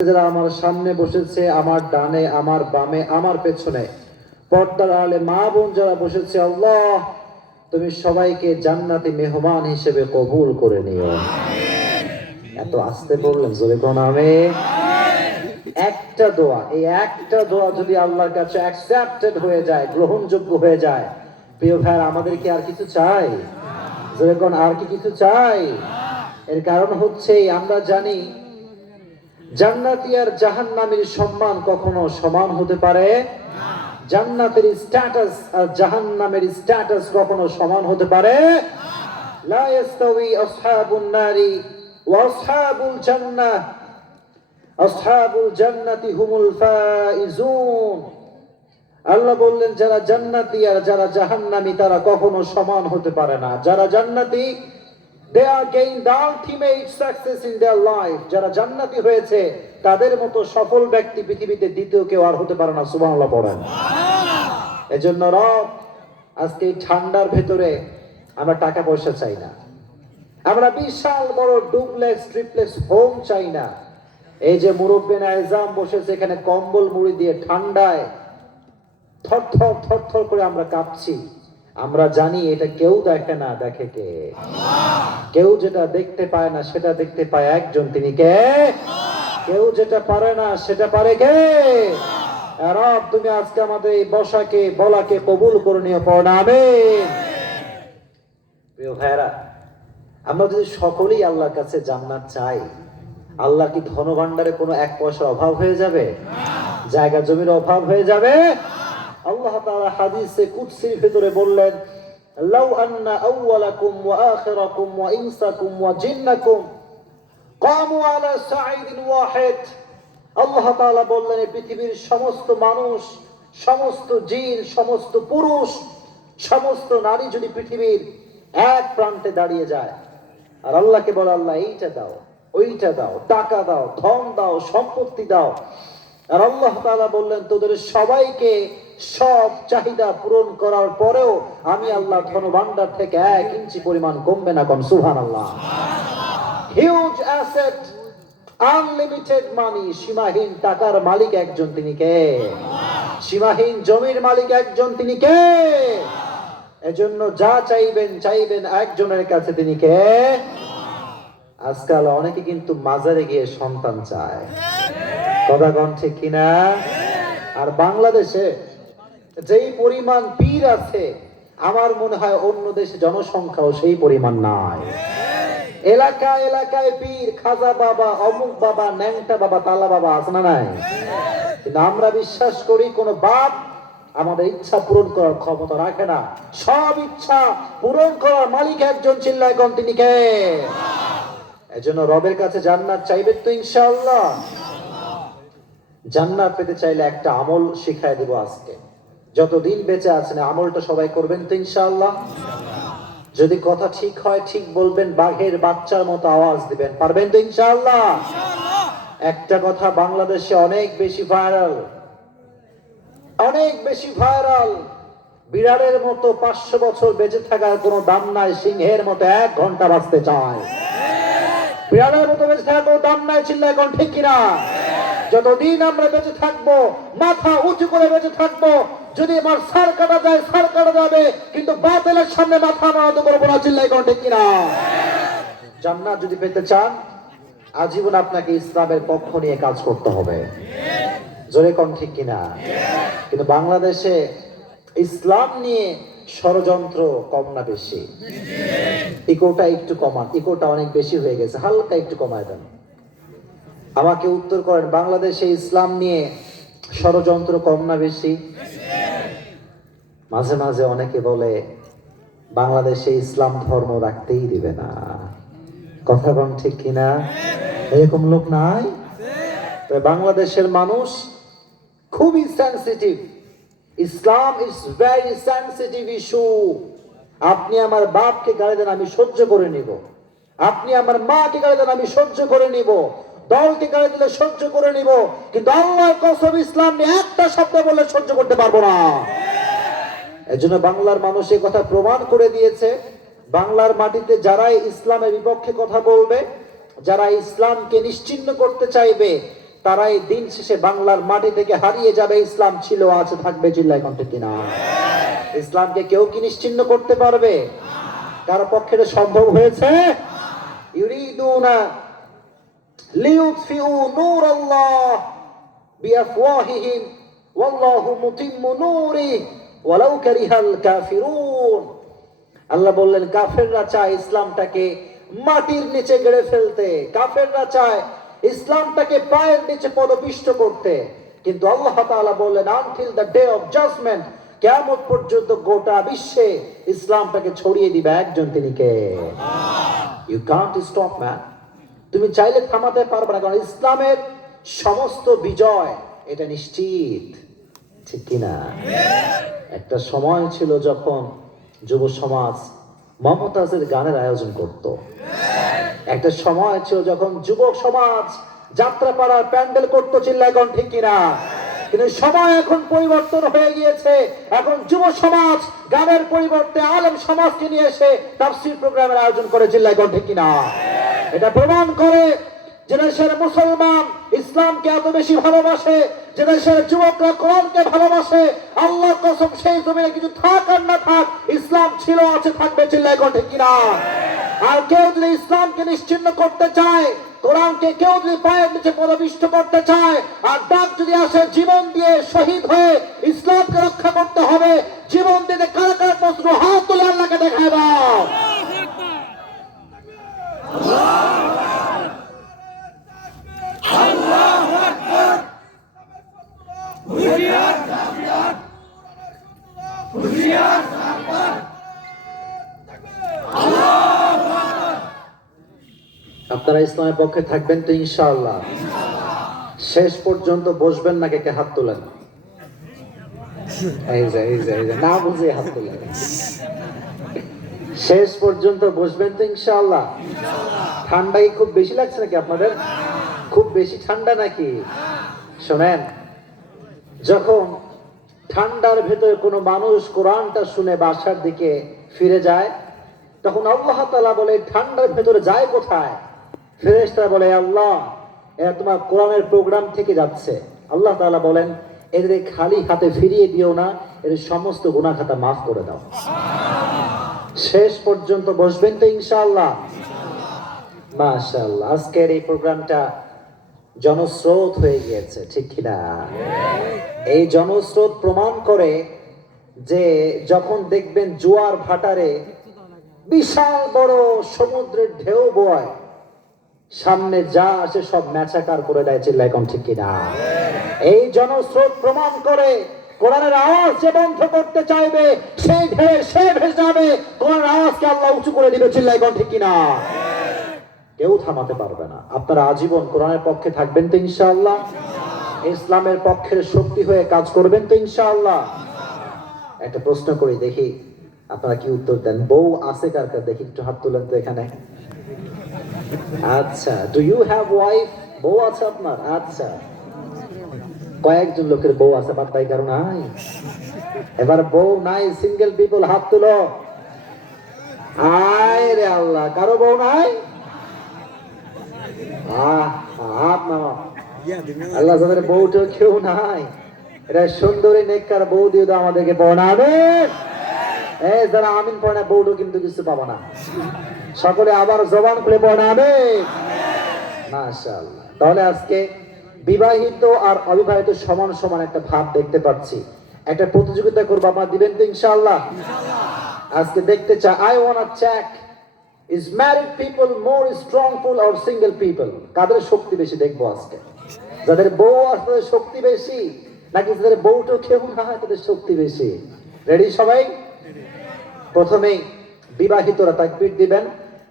যারা আমার সামনে বসেছে, আমার ডানে, আমার বামে, আমার পেছনে, পর্দার আড়ালে মা বোন যারা বসেছে, আল্লাহ তুমি সবাইকে জান্নাতি মেহমান হিসেবে কবুল করে নিও। এত আস্তে বললেন, জোরে কোন আমিন। একটা দোয়া, এই একটা দোয়া যদি আল্লাহর কাছে অ্যাকসেপ্টেড হয়ে যায়, গ্রহণযোগ্য হয়ে যায়, প্রিয় ভাই, আমাদের কি আর কিছু চাই? জোরে কোন আর কি কিছু চাই? এর কারণ হচ্ছে আমরা জানি জান্নাতি আর জাহান্নামীর সম্মান কখনো সমান হতে পারে না। জান্নাতের স্ট্যাটাস আর জাহান্নামের স্ট্যাটাস কখনো সমান হতে পারে না। লা ইস্তাওয়ি আসহাবুন নারি ওয়া আসহাবুল জান্নাহ, আসহাবুল জান্নাতি হুমুল ফাইজুন। আল্লাহ বললেন যারা জান্নাতি আর যারা জাহান্নামী তারা কখনো সমান হতে পারে না। যারা জান্নাতি they are gained the ultimate success in their life. যারা জান্নাতি হয়েছে তাদের মতো সফল ব্যক্তি পৃথিবীতে দ্বিতীয় কেউ আর হতে পারে না। সুবহানাল্লাহ পড়েন। এজন্য রব আজকে এই ঠান্ডার ভেতরে আমরা টাকা পয়সা চাই না, আমরা বিশাল বড় ডুপ্লেক্স ট্রিপ্লেক্স হোম চাই না। এই যে মুরব্বিনা এজাম বসেছে এখানে কম্বল মুড়ি দিয়ে ঠান্ডায় থরথর থরথর করে আমরা কাঁপছি। আমরা জানি এটা কেউ দেখে না, দেখে কে? কেউ যেটা দেখতে পায় না সেটা দেখতে পায় একজন, তিনি কে? কেউ যেটা পারে না সেটা পারে কে? রব তুমি আজকে আমাদের এই বসাকে বলাকে কবুল করে নিয়ে পড়না আমিন। প্রিয় ভাইরা, আমরা যদি সকলেই আল্লাহর কাছে জান্নাত চাই, আল্লাহ কি ধন ভান্ডারে কোনো এক পয়সার অভাব হয়ে যাবে? জায়গা জমির অভাব হয়ে যাবে? আল্লাহ তাআলা হাদিসে কুদসির ভিতরে বললেন, লাউ আন্না আউওয়ালাকুম ওয়া আখিরাকুম ওয়া ইনসাকুম ওয়া জিন্নাকুম কামু আলা সাঈদিন ওয়াহিদ। আল্লাহ তাআলা বললেন এই পৃথিবীর সমস্ত মানুষ, সমস্ত জিন, সমস্ত পুরুষ, সমস্ত নারী যদি পৃথিবীর এক প্রান্তে দাঁড়িয়ে যায় আর আল্লাহকে বলে আল্লাহ এইটা দাও, ওইটা দাও, টাকা দাও, ধন দাও, সম্পত্তি দাও, আর আল্লাহ তাআলা বললেন তোদের সবাইকে সব চাহিদা পূরণ করার পরেও আমি আল্লাহ ধনভাণ্ডার থেকে 1 ইঞ্চি পরিমাণ কমবে না। কোন সুবহানাল্লাহ। হিউজ অ্যাসেট, আনলিমিটেড মানি, সীমাহীন টাকার মালিক একজন, তিনি কে? সীমাহীন জমির মালিক একজন, তিনি কে? এজন্য যা চাইবেন চাইবেন একজনের কাছে, তিনি কে? আজকাল অনেকে কিন্তু মাজারে গিয়ে সন্তান চায়, কথা কোন ঠিক কিনা? আর বাংলাদেশে যেই পরিমাণ পীর আছে আমার মনে হয় অন্য দেশে জনসংখ্যাও সেই পরিমাণ নাই। এলাকায় এলাকায় পীর, খাজা বাবা, অমুক বাবা, ন্যাংটা বাবা, তালা বাবা আছে না নাই? কিন্তু আমরা বিশ্বাস করি কোন বাপ আমাদের ইচ্ছা পূরণ করার ক্ষমতা রাখে না। সব ইচ্ছা পূরণ করার মালিক একজন, চিল্লায় কোন, তিনি কে? এজন্য রবের কাছে জান্নাত চাইবেন তো ইনশাআল্লাহ। জান্নাত পেতে চাইলে একটা আমল শিখাই দেব আজকে। যতদিন বেঁচে আছেন আমলটা সবাই করবেন তো ইনশাআল্লাহ। যদি কথা ঠিক হয় ঠিক বলবেন, বাঘের বাচ্চার মতো আওয়াজ দিবেন, পারবেন তো ইনশাআল্লাহ। একটা কথা বাংলাদেশে অনেক বেশি ভাইরাল, অনেক বেশি ভাইরাল। বিড়ালের মতো 500 বছর বেঁচে থাকার কোনো দাম নাই, সিংহের মতো 1 ঘন্টা বাঁচতে চায়। বিড়ালের মতো বেঁচে থাকার কোনো দাম নাই, চিল্লায় কোন ঠিক কিনা? যতদিন আমরা বেঁচে থাকবো মাথা উঁচু করে বেঁচে থাকবো। যদি আমার সার কাটা যায় সার কাটা যাবে, কিন্তু বাতিলের সামনে মাথা নত করবো না, চিল্লাই কোন ঠিক কিনা? জান্নাত যদি পেতে চান আজীবন আপনাকে ইসলামের পক্ষ নিয়ে কাজ করতে হবে, জোরে কোন ঠিক কিনা? কিন্তু বাংলাদেশে ইসলাম নিয়ে ষড়যন্ত্র কম না বেশি? ইকোটা একটু কমান, ইকোটা অনেক বেশি হয়ে গেছে, হালকা একটু কমায় দেন। আমাকে উত্তর করেন, বাংলাদেশে ইসলাম নিয়ে ষড়যন্ত্র কম না বেশি? মাঝে মাঝে অনেকে বলে বাংলাদেশে ইসলাম ধর্ম রাখতেই দিবে না, কথা কোন ঠিক কিনা? এরকম লোক নাই? বাংলাদেশের মানুষ খুবই sensitive. Islam is very sensitive issue. আপনি আমার বাপকে গালি দেন আমি সহ্য করে নিব, আপনি আমার মাকে গালি দেন আমি সহ্য করে নিব, দলকে গালি দিলে সহ্য করে নিব, কিন্তু আল্লাহর কসম ইসলাম নিয়ে একটা শব্দ বললে সহ্য করতে পারবো না। এজন্য বাংলার মানুষ এই কথা প্রমাণ করে দিয়েছে। বাংলার মাটিতে যারাই ইসলামের বিপক্ষে কথা বলবে, যারা ইসলামকে নিশ্চিহ্ন করতে চাইবে, তারাই দিন শেষে বাংলার মাটি থেকে হারিয়ে যাবে। ইসলাম ছিল, আছে, থাকবে। চিল্লায় কণ্ঠে কিনা? ইসলামকে কেউ কি নিশ্চিহ্ন করতে পারবে? কারো পক্ষে এটা সম্ভব হয়েছে? ইউরিদুনা লিউতফিউ নূরাল্লাহ বিআফওয়াহিহিম ওয়াল্লাহু মুতিম্মু নূরিহি ওয়ালাউ কারিহাল কাফিরুন। আল্লাহ বললেন, কাফেররা চায় ইসলামটাকে মাটির নিচে গেড়ে ফেলতে, কাফেররা চায় ইসলামটাকে পায়ের নিচে পদপিষ্ট করতে, কিন্তু আল্লাহ তাআলা বললেন, until the day of judgement, কিয়ামত পর্যন্ত গোটা বিশ্বে ইসলামটাকে ছড়িয়ে দিবে একজন, তিনি কে? You can't stop man. তুমি চাইলে থামাতে পারবে না, কারণ ইসলামের সমস্ত বিজয় এটা নিশ্চিত। ঠিক কিনা? একটা সময় ছিল যখন যুব সমাজ মমতাজের গানের আয়োজন করত। একটা সময় ছিল যখন যুবক সমাজ যাত্রাপাড়ার প্যান্ডেল করত। চিল্লায় কোন ঠিক কিনা? কিন্তু সময় এখন পরিবর্তন হয়ে গিয়েছে। এখন যুব সমাজ গানের পরিবর্তে আলেম সমাজকে নিয়ে এসে তাফসীর প্রোগ্রামের আয়োজন করে। চিল্লায় কোন ঠিক কিনা? এটা প্রমাণ করে যে দেশের মুসলমান ইসলামকে এত বেশি ভালোবাসে, যে দেশের যুবকরা কোরআনকে ভালোবাসে। আল্লাহর কসম, সেই জমিনে কিছু থাক আর না থাক, ইসলাম ছিল, আছে, থাকবে। চিল্লায় কোন ঠিক কিনা? আর কেউ যদি ইসলামকে নিশ্চিহ্ন করতে চায়, কোরআনকে কেউ যদি পায়ের নিচে পদপিষ্ট করতে চায়, আর ডাক যদি আসে জীবন দিয়ে শহীদ হয়ে ইসলামকে রক্ষা করতে হবে, জীবন দিতে কারা কারা প্রশ্ন, হাত তুলে আল্লাহকে দেখায় দাও। আপনারা ইসলামের পক্ষে থাকবেন তো ইনশাআল্লাহ? শেষ পর্যন্ত বসবেন না? কে কে হাত তোলেন? এই যে না বুঝে হাত তোলেন। শেষ পর্যন্ত বসবেন তো ইনশাআল্লাহ? ঠান্ডা কি খুব বেশি লাগছে নাকি আপনাদের? খুব বেশি ঠান্ডা নাকি? শোনেন, যখন ঠান্ডার ভেতরে কোনো মানুষ কোরআনটা শুনে বাসার দিকে ফিরে যায়, তখন আল্লাহ তাআলা বলে, ঠান্ডার ভেতরে যায় কোথায়? ফেরেশতারা বলে, আল্লাহ, এরা তোমার কোরআনের প্রোগ্রাম থেকে যাচ্ছে। আল্লাহ তাআলা বলেন, এদের খালি হাতে ফিরিয়ে দিও না, এদের সমস্ত গুনাহ খাতা মাফ করে দাও। শেষ পর্যন্ত বসবেন তো ইনশাআল্লাহ? মাশাআল্লাহ। আজকের এই প্রোগ্রামটা জনস্রোত হয়ে গিয়েছে, ঠিক কিনা? এই জনস্রোত প্রমাণ করে যে যখন দেখবেন জোয়ার ভাটারে বিশাল বড় সমুদ্রের ঢেউ বয়, সামনে যা আসে সব ম্যাচাকার করে দেয়। চিল্লায় কোন ঠিক কিনা? এই জনস্রোত প্রমাণ করে কোরআনের আওয়াজ যে বন্ধ করতে চাইবে, সেই ঢেউ সে ভেসে যাবে, কোরআনের আওয়াজকে আল্লাহ উঁচু করে দিবে। চিল্লায় কোন ঠিক কিনা? কেউ থামাতে পারবে না। আপনারা আজীবন কোরআনের পক্ষে থাকবেন তো ইনশাআল্লাহ? ইসলামের পক্ষের শক্তি হয়ে কাজ করবেন তো ইনশাআল্লাহ? একটা প্রশ্ন করি, দেখি আপনারা কি উত্তর দেন। বউ আছে কার কার? দেখি একটু হাত তুলেন তো এখানে। আচ্ছা, ডু ইউ হ্যাভ ওয়াইফ? বউ আছে আপনার? আচ্ছা, কয়েকজন লোকের বউ আছে, বাদ বাকি কারো নাই। এবার বউ নাই সিঙ্গেল পিপল হাত তুলো। আয় রে আল্লাহ, কারো বউ নাই? আল্লাহ, যাদের বউটা কেউ নাই, এটা সুন্দরী নেককার বউ দিয়ে দাও আমাদেরকে। পড়াবে যারা আমিন পড়ে না, বউটা কিন্তু কিছু পাবো না। সকলে আবার জবান খুলে পড়াবে। মাশাআল্লাহ। তাহলে আজকে বিবাহিত আর অবিবাহিত সমান সমান একটা ভাব দেখতে পাচ্ছি। একটা প্রতিযোগিতা করবো, আপনারা দিবেন তো ইনশাআল্লাহ? আজকে দেখতে চাই, I want to check, is married people more strongful or single people? কাদের শক্তি বেশি দেখবো আজকে। যাদের বউ আছে তাদের শক্তি বেশি, নাকি যাদের বউটা কেউ না হয় তাদের শক্তি বেশি? রেডি সবাই? প্রথমেই বিবাহিতরা তাকবীর দিবেন,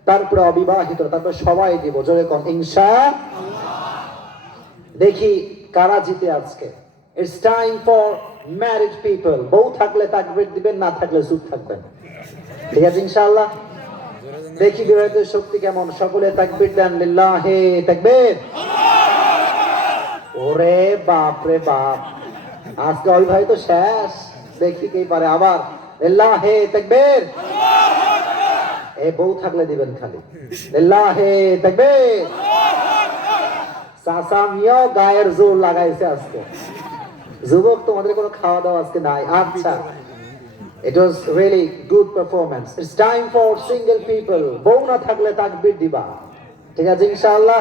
তারপরে অবিবাহিতরা, তারপরে সবাই দিব। জোরে কম ইনশাআল্লাহ। দেখি কারা জিতে আজকে। It's time for married people. বউ থাকলে তাকবীর দিবেন, না থাকলে চুপ থাকবেন। ঠিক আছে ইনশাআল্লাহ? দেখি বিবাহিতের শক্তি কেমন। সকলে তাকবীর দেন, লিল্লাহি তাকবীর। ওরে বাপ রে বাপ, আজকে অবিবাহিত শেষ। দেখি কে পারে। আবার লিল্লাহি তাকবীর। এই বউ থাকলে দিবেন খালি লিল্লাহি তাকবীর। চাচা মিয়াও গায়ের জোর লাগাইছে আজকে। যুবক তোমাদের কোনো খাওয়া দাওয়া আজকে নাই। আচ্ছা, it was really good performance. It's time for single people. বউ না থাকলে তাকবীর দিবা, ঠিক আছে ইনশাআল্লাহ।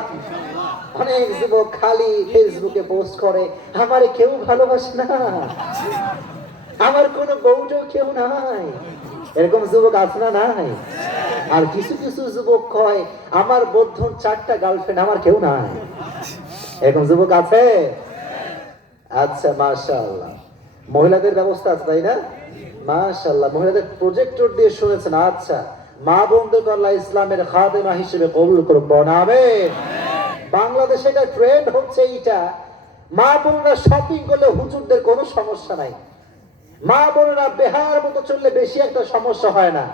অনেক যুবক খালি ফেসবুকে পোস্ট করে, আমারে কেউ ভালোবাসে না, আমার কোনো বউটাও কেউ নাই। এরকম যুবক আছে না? নাই। আর কিছু কিছু যুবক কয়, আমার বন্ধুর 4টা গার্লফ্রেন্ড, আমার কেউ নাই। এরকম যুবক আছে? আচ্ছা, মাশাআল্লাহ। মহিলাদের ব্যবস্থা আছে, তাই না? মাশাআল্লাহ, মহিলাদের প্রজেক্টর দিয়ে শুনেছেন। আচ্ছা, মা বোনদের আল্লাহ ইসলামের খাদেমা হিসেবে কবুল করুন, আমিন। বাংলাদেশে একটা ট্রেন্ড হচ্ছে এইটা, মা বোনরা শপিং করলে হুজুরদের কোনো সমস্যা নাই, মা বোনেরা বেহার মতো চললে বেশি একটা সমস্যা হয় না।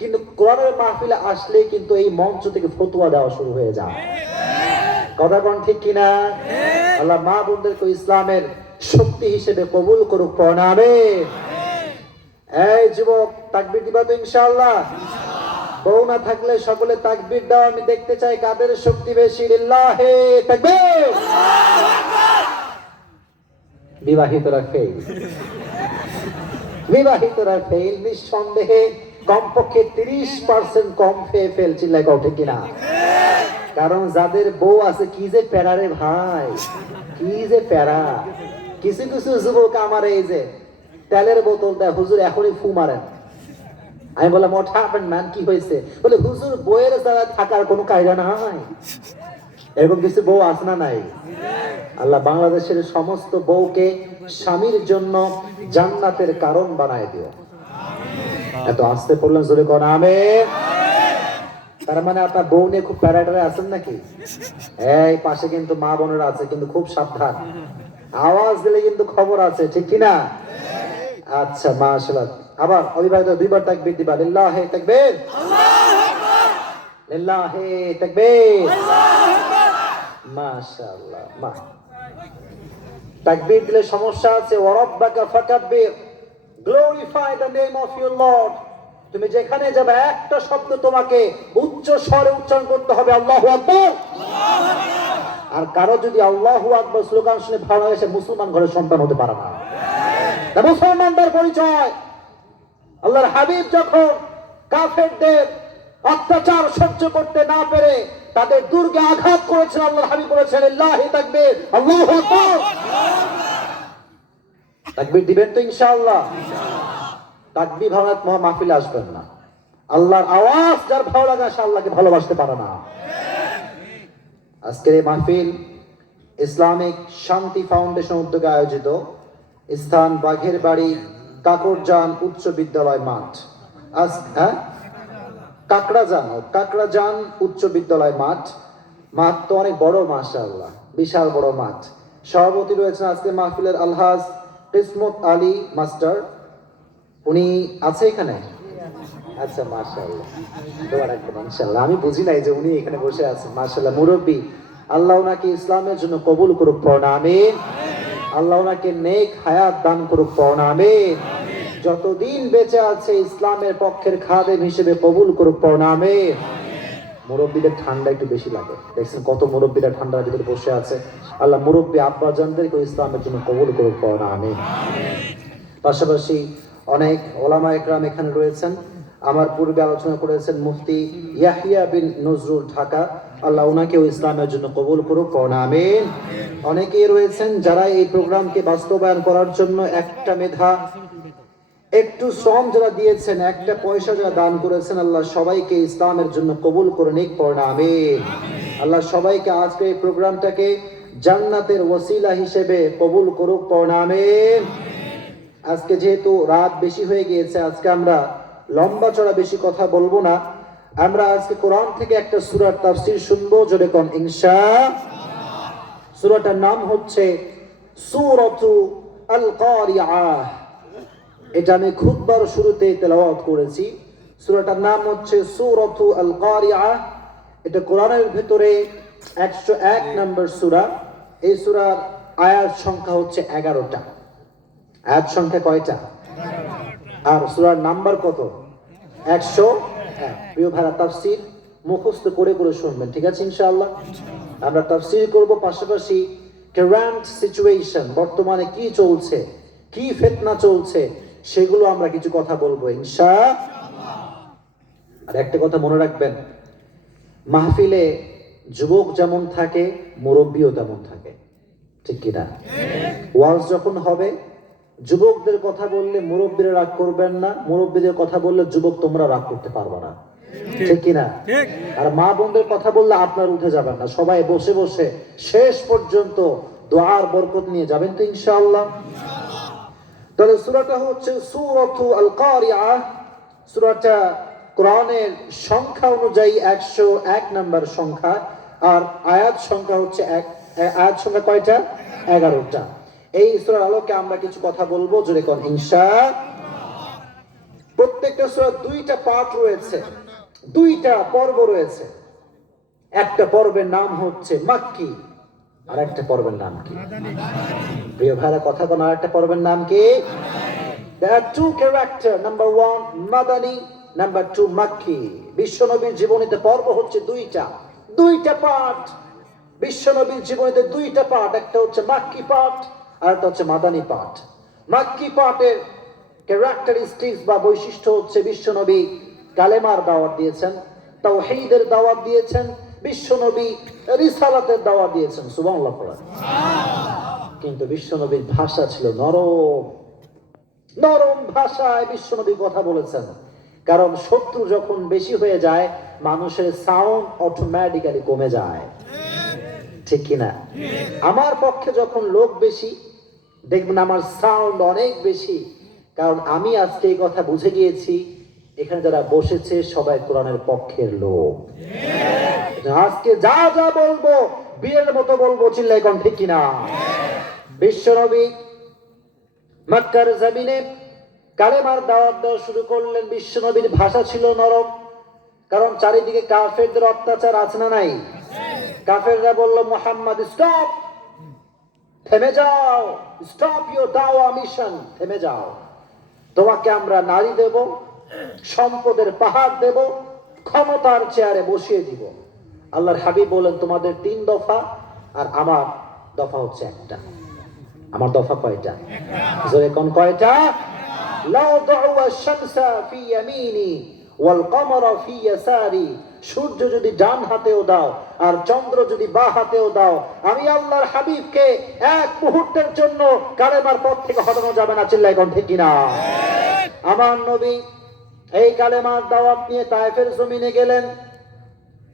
কিন্তু কোরআনের মাহফিলে আসলে কিন্তু এই মঞ্চ থেকে ফতোয়া দেওয়া শুরু হয়ে যায়। কথা কোন ঠিক কিনা? আল্লাহ মা বোনদেরকে ইসলামের শক্তি হিসেবে কবুল করুক, আমিন। এই যুবক, তাকবীর দিবা তো ইনশাআল্লাহ? বউ না থাকলে সকলে তাকবীর দাও, আমি দেখতে চাই কাদের শক্তি বেশি। লিল্লাহি তাকবীর। বিবাহিতরা ফেল, বিবাহিতরা ফেল, নিঃসন্দেহে কমপক্ষে 30% কম ফেল। চিল্লাই কও ঠিক কিনা? কারণ যাদের বউ আছে কি যে প্যারা রে ভাই, কি যে প্যারা। কিছু কিছু যুবক আমার এই যে তেলের বোতল দেয়, হুজুর এখনই ফু মারেন। আমি বললাম হোয়াট হ্যাপেন্ড ম্যান, কি হয়েছে? বলে হুজুর বউয়ের দ্বারা থাকার কোনো কায়দা নাই। এরকম কিছু বউ আছে না? নাই। আল্লাহ বাংলাদেশের সমস্ত বউকে স্বামীর জন্য জান্নাতের কারণ বানায় দিও। এত আসতে পড়লেন, জোরে কোন আমিন। তার মানে আপনার বউ নিয়ে খুব প্যারাডারে আছেন নাকি? এই পাশে কিন্তু মা বোনেরা আছে, কিন্তু খুব সাবধান, আওয়াজ দিলে কিন্তু খবর আছে, ঠিক কিনা? আচ্ছা, মাশাআল্লাহ। আবার অবিবাহিত 2বার তাকবীর দিবা। লিল্লাহি তাকবীর, আল্লাহু আকবার, লিল্লাহি তাকবীর, আল্লাহু আকবার। মাশাআল্লাহ। তাকবীর দিলে সমস্যা আছে। ওয়া রাব্বাকা ফাকাব্বির, glorify the name of your lord. তুমি যেখানে যাবে একটা শব্দ তোমাকে উচ্চ স্বরে উচ্চারণ করতে হবে, আল্লাহু আকবার, আল্লাহু আকবার। আর কারো যদি আল্লাহু আকবার স্লোগান শুনে ভালো লাগে, সে মুসলমান ঘরের সন্তান হতে পারে না। মুসলমানদের পরিচয়। আল্লাহর হাবিব যখন কাফেরদের অত্যাচার সহ্য করতে না পেরে তাদের দুর্গে আঘাত করেছেন, আল্লাহর হাবিব বলেছেন লিল্লাহি তাকবীর, আল্লাহু আকবার। তাকবীর দিবেন তো ইনশাআল্লাহ? তাকবীর ভালো মাহফিলে আসবেন না। আল্লাহর আওয়াজ যার ভালো লাগে সে আল্লাহকে ভালোবাসতে পারে না। আজকের এই মাহফিল ইসলামিক শান্তি ফাউন্ডেশন উদ্যোগে আয়োজিত, স্থান বাঘের বাড়ি কাকরজান উচ্চ বিদ্যালয় মাঠ। কাকড়াজান উচ্চ বিদ্যালয় মাঠ। মাঠ তো অনেক বড়, মাশাআল্লাহ, বিশাল বড় মাঠ। সভাপতি রয়েছেন আজকে মাহফিলের আলহাজ কিসমত আলী মাস্টার, উনি আছে এখানে? আচ্ছা, মাশাআল্লাহ, দোয়া রাখবেন ইনশাআল্লাহ। আমি বুঝি নাই যে উনি এখানে বসে আছেন। মাশাআল্লাহ, মুরব্বী, আল্লাহ ওনাকে ইসলামের জন্য কবুল করুক, আমিন। আল্লাহ ওনাকে নেক হায়াত দান করুক, আমিন। যতদিন বেঁচে আছে ইসলামের পক্ষের খাদেম হিসেবে কবুল করুক, আমিন। মুরব্বীদের ঠান্ডা একটু বেশি লাগে, দেখছেন কত মুরব্বীরা ঠান্ডার ভিতরে বসে আছে। আল্লাহ মুরব্বী আব্বাজানদেরকে ইসলামের জন্য কবুল করুক, আমিন। পাশাপাশি অনেক ওলামা একরাম এখানে রয়েছেন। আমার পূর্বে আলোচনা করেছেন মুফতি ইয়াহিয়া বিন নজরুল ঢাকা, আল্লাহ ওনাকেও ইসলামের জন্য কবুল করুক, আমিন। অনেকেই রয়েছেন যারা এই প্রোগ্রামকে বাস্তবায়ন করার জন্য একটা মেধা, একটু শ্রম যারা দিয়েছেন, একটা পয়সা যারা দান করেছেন, আল্লাহ সবাইকে ইসলামের জন্য কবুল করে নিক, আমিন। আল্লাহ সবাইকে আজকে এই প্রোগ্রামটাকে জান্নাতের ওসিলা হিসেবে কবুল করুক, আমিন। আজকে যেহেতু রাত বেশি হয়ে গিয়েছে, আজকে আমরা লম্বা চড়া বেশি কথা বলবো না। আমরা আজকে কোরআন থেকে একটা সূরার তাফসীর শুনবো, জোরে কোন ইনশাআল্লাহ। সূরাটার নাম হচ্ছে সূরাতু আল কারিআহ। এটা আমি খুতবার শুরুতে তেলাওয়াত করেছি। সূরাটার নাম হচ্ছে সূরাতু আল কারিআহ। এটা কোরআনের ভিতরে 101 নম্বর সূরা। এই সূরার আয়াত সংখ্যা হচ্ছে 11টা। আয়াত সংখ্যা কয়টা? আর সূরার নাম্বার কত? 101। প্রিয় ভাইরা, তাফসীর মুখস্থ করে করে শুনবেন, ঠিক আছে ইনশাআল্লাহ? আমরা তাফসীর করব, পাশাপাশি কারেন্ট সিচুয়েশন, বর্তমানে কি চলছে, কি ফিতনা চলছে, সেগুলো আমরা কিছু কথা বলবো ইনশাআল্লাহ। আর একটা কথা মনে রাখবেন, মাহফিলে যুবক যেমন থাকে মুরব্বীও তেমন থাকে, ঠিক কিনা? ওয়াজ যখন হবে, যুবকদের কথা বললে মুরব্বীরা রাগ করবেন না, মুরব্বীদের কথা বললে যুবক তোমরা রাগ করতে পারবে না, ঠিক কিনা? আর মা বোনদের কথা বললে আপনার উঠে যাবেন না, সবাই বসে বসে শেষ পর্যন্ত দোয়ার বরকত নিয়ে যাবেন তো ইনশাআল্লাহ। তাহলে সূরাটা হচ্ছে সূরাতু আল কারিআ। সূরাটা কোরআনের সংখ্যা অনুযায়ী 101 নম্বর সংখ্যা, আর আয়াত সংখ্যা হচ্ছে আয়াত সংখ্যা কয়টা? 11টা। এই সূরার আলোকে আমরা কিছু কথা বলবো, জোরে কোন ইনশাআল্লাহ। প্রত্যেকটা সূরার দুইটা পার্ট রয়েছে, দুইটা পর্ব রয়েছে। একটা পর্বের নাম হচ্ছে মাক্কি, আর একটা পর্বের নাম কি? প্রিয় ভাইরা কথা বলেন, আর একটা পর্বের নাম কি? There are two character, number 1 Madani, number 2 makki. বিশ্বনবীর জীবনীতে পর্ব হচ্ছে দুইটা পার্ট। বিশ্বনবীর জীবনীতে দুইটা পার্ট, একটা হচ্ছে মাক্কি পার্ট আর একটা হচ্ছে মাদানী পার্ট। মাক্কি পার্টের ক্যারেক্টারিস্টিক্স বা বৈশিষ্ট্য হচ্ছে বিশ্বনবী কালেমার দাওয়াত দিয়েছেন, তাওহীদের দাওয়াত দিয়েছেন, বিশ্বনবী রিসালাতের দাওয়াত দিয়েছেন, সুবহানাল্লাহ পড়েন। কিন্তু বিশ্বনবীর ভাষা ছিল নরম ভাষায় বিশ্বনবী কথা বলেছেন। কারণ শত্রু যখন বেশি হয়ে যায়, মানুষের সাউন্ড অটোমেটিক্যালি কমে যায়, ঠিক কিনা? আমার পক্ষে যখন লোক বেশি, দেখবেন আমার সাউন্ড অনেক বেশি, কারণ আমি আজকে এই কথা বুঝে গিয়েছি, এখানে যারা বসেছে সবাই কোরআনের পক্ষের লোক। আজকে যা যা বলবো বীরের মতো বলবো, চিল্লাই কোন, ঠিক কিনা? বিশ্বনবী মক্কার জমিনে কালেমার দাওয়াত দেওয়া শুরু করলেন। বিশ্বনবীর ভাষা ছিল নরম, কারণ চারিদিকে কাফেরদের অত্যাচার আছে না নাই? কাফেররা বলল, মুহাম্মদ স্টপ, থেমে যাও, স্টপ ইউর দাওয়া মিশন, থেমে যাও। তোমাকে আমরা নারী দেব, সম্পদের পাহাড় দেব, ক্ষমতার চেয়ারে বসিয়ে দিব। আল্লাহর হাবিব বলেন, তোমাদের 3 দফা আর আমার দফা হচ্ছে একটা। আমার দফা কয়টা? জোরে কোন কয়টা? লাউ দাউ আশ-শামসা ফি ইয়ামিনি ওয়াল কমারা ফি ইয়াসারি। সূর্য যদি ডান হাতেও দাও আর চন্দ্র যদি বাঁ হাতেও দাও, আমি আল্লাহর হাবিবকে এক মুহূর্তের জন্য কালেমার পথ থেকে হটানো যাবে না, চিল্লাই কোন, ঠিক কিনা? আমার নবী এই কালেমার দাওয়াত নিয়ে তায়েফের জমিনে গেলেন।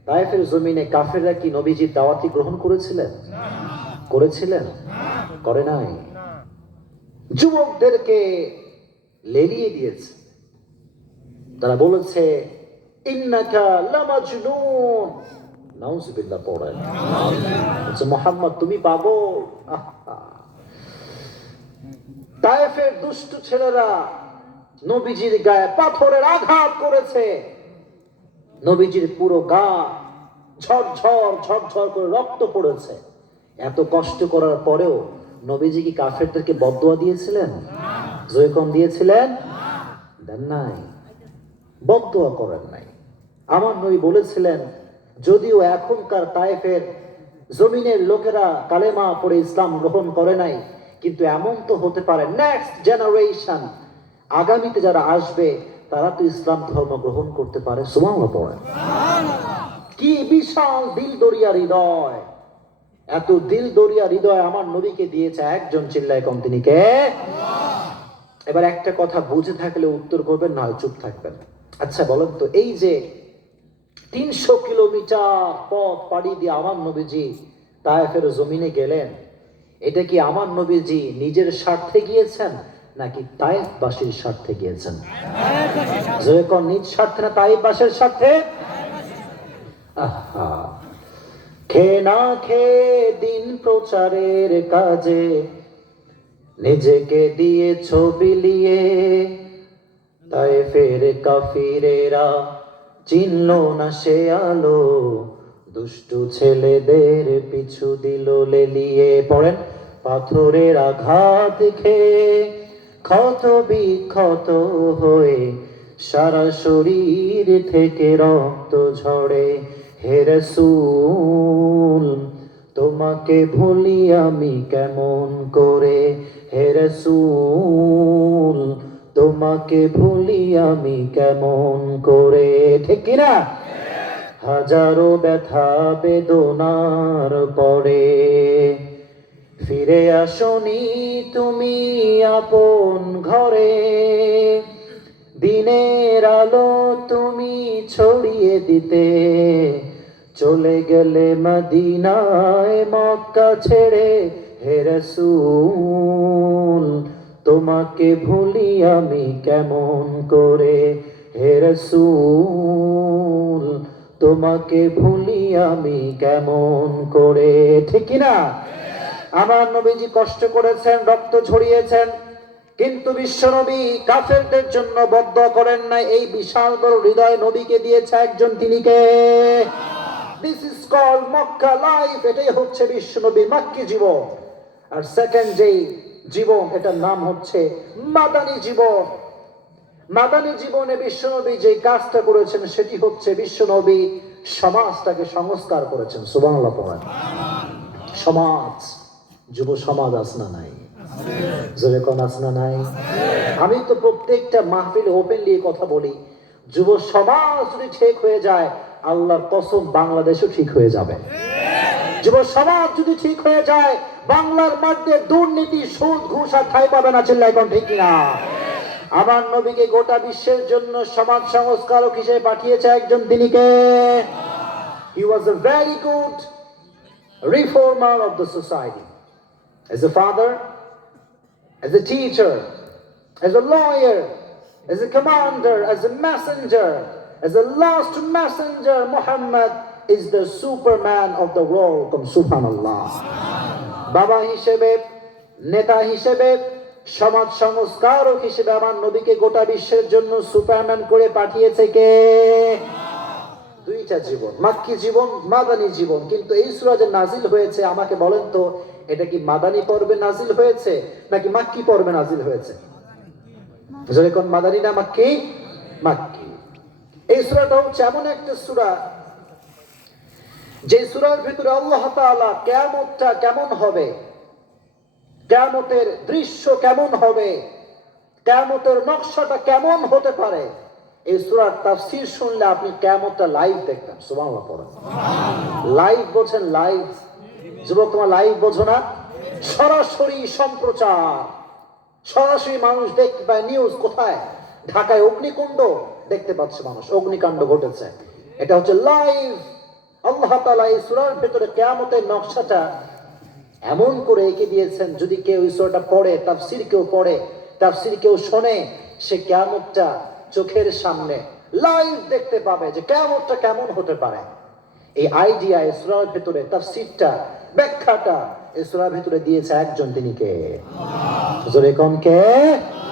তায়েফের জমিনে কাফেররা কি নবীজির দাওয়াতি গ্রহণ করেছিলেন? করেছিলেন? করে নাই। যুবকদেরকে লেলিয়ে দিয়েছে। তারা বলেছে, ইন্নাকা লামাজনুন, নাউযুবিল্লাহ পড়েন, আচ্ছা মুহাম্মদ তুমি পাগল। তায়েফের দুষ্ট ছেলেরা নবীজির গায়ে পাথরের আঘাত করেছে। নবীজির পুরো গা ঝরঝর করে রক্ত পড়েছে। এত কষ্ট করার পরেও নবীজি কি কাফেরদেরকে বদদুয়া দিয়েছিলেন? জয়কম দিয়েছিলেন? দেন নাই, বদদুয়া করেন নাই। আমার নবী বলেছিলেন, যদিও এখনকার তায়েফের জমিনের লোকেরা কালেমা পড়ে ইসলাম গ্রহণ করে নাই, কিন্তু এমন তো হতে পারে নেক্সট জেনারেশন, আগামীতে যারা আসবে তারা তো ইসলাম ধর্ম গ্রহণ করতে পারে। সুবহানাল্লাহ পড়েন। কি বিশাল দিল দরিয়া হৃদয়! এত দিল দরিয়া হৃদয় আমার নবীকে দিয়েছে একজন, চিল্লায় কম, তিনি কে? এবার একটা কথা বুঝে থাকলে উত্তর করবেন, না চুপ থাকবেন। আচ্ছা বলেন তো, এই যে 300 কিলোমিটার পথ পাড়ি দিয়ে আমার নবীজি তায়েফের জমিনে গেলেন, এটা কি আমার নবীজি নিজের স্বার্থে গিয়েছেন নাকি তায়েফবাসীর স্বার্থে গিয়েছেন? যখন নিজ স্বার্থে না তায়েফবাসীর স্বার্থে? আহা, খেয়ে না খেয়ে দিন প্রচারের কাজে নিজেকে দিয়ে ছবি লিয়ে তায়েফের কাফিরেরা চিনল না সে আলো, দুষ্টু ছেলেদের পিছু দিল লেলিয়ে। পড়েন, পাথরের আঘাত খেয়ে ক্ষত বিক্ষত হয়ে সারা শরীর থেকে রক্ত ঝরে। হে রাসূল তোমাকে ভুলি আমি কেমন করে হে রাসূল, তোমাকে ভুলি আমি কেমন করে, ঠিক কিনা? হাজারো ব্যথা বেদনার পরে ফিরে আসনি তুমি আপন ঘরে, দিনের আলো তুমি ছড়িয়ে দিতে চলে গেলে মদিনায় মক্কা ছেড়ে হে রাসূল, তোমাকে ভুলি আমি কেমন করে হে রাসূল, তোমাকে ভুলি আমি কেমন করে, ঠিক কিনা? আমার নবীজি কষ্ট করেছেন, রক্ত ঝরিয়েছেন, কিন্তু বিশ্বনবী কাফেরদের জন্য বদদোয়া করেন না। এই বিশাল বড় হৃদয় নবীকে দিয়েছে একজন, তিনি কে? This is called Mecca life. এটাই হচ্ছে বিশ্বনবীর মাক্কি জীবন। আর সেকেন্ড যে জীবন, এটার নাম হচ্ছে মাদানী জীবন। মাদানী জীবনে বিশ্বনবী যে কাজটা করেছেন সেটি হচ্ছে বিশ্বনবী সমাজটাকে সংস্কার করেছেন। সুবহানাল্লাহ পড়েন। সমাজ, যুব সমাজ আসনা নাই, জোরে কোন আসনা নাই? আমি তো প্রত্যেকটা মাহফিলে ওপেনলি কথা বলি, যুব সমাজ যদি ঠিক হয়ে যায়, আল্লাহর কসম বাংলাদেশও ঠিক হয়ে যাবে। যুব সমাজ যদি ঠিক হয়ে যায়, বাংলার মধ্যে দুর্নীতি, সুদ, ঘুষ আর ঠাঁই পাবে না। চিল্লাই কোন ঠিক কিনা? আমার নবীকে গোটা বিশ্বের জন্য সমাজ সংস্কারক হিসেবে পাঠিয়েছে একজন, তিনি কে? He was a very good reformer of the society. As a father, as a teacher, as a lawyer, as a commander, as a messenger, as a last messenger, Muhammad is the superman of the world. Subhanallah. বাবা হিসেবে, নেতা হিসেবে, সমাজ সংস্কারক হিসেবে আমার নবীকে গোটা বিশ্বের জন্য সুপারম্যান করে পাঠিয়েছে কে? দুইটা জীবন, মাক্কি জীবন, মাদানী জীবন। কিন্তু এই সূরা যে নাজিল হয়েছে, আমাকে বলেন তো, এটা কি মাদানী পর্বে নাজিল হয়েছে নাকি মাক্কি পর্বে নাজিল হয়েছে? যেরকম মাদানী না মাক্কি? মাক্কি। এই সূরাটা হচ্ছে এমন একটা সূরা, যে সূরার ভিতরে আল্লাহ তাআলা কিয়ামতটা কেমন হবে, কিয়ামতের দৃশ্য কেমন হবে, কিয়ামতের নকশাটা কেমন হতে পারে, এই সূরার তাফসীর শুনলে আপনি কিয়ামতটা লাইভ দেখবেন। সুবহানাল্লাহ পড়েন। লাইভ বোঝেন? লাইভ যুবক, তোমার লাইভ বোঝো না? সরাসরি সম্প্রচার, সরাসরি মানুষ দেখতে পায়। নিউজ কোথায়? ঢাকায় অগ্নিকুণ্ড দেখতে পাচ্ছে মানুষ, অগ্নিকাণ্ড ঘটেছে। এটা হচ্ছে লাইভ। আল্লাহ তাআলা এই সূরার ভিতরে কিয়ামতের নকশাটা এমন করে এঁকে দিয়েছেন, যদি কেউ এই সূরাটা পড়ে, তাফসীর কেউ পড়ে, তাফসীর কেউ শোনে, সে কিয়ামতটা চোখের সামনে লাইভ দেখতে পাবে যে কিয়ামতটা কেমন হতে পারে। এই আইডিয়া এই সূরার ভিতরে, তাফসীরটা, ব্যাখ্যাটা এই সূরার ভিতরে দিয়েছে একজন, তিনি কে? জোরে কোন কে?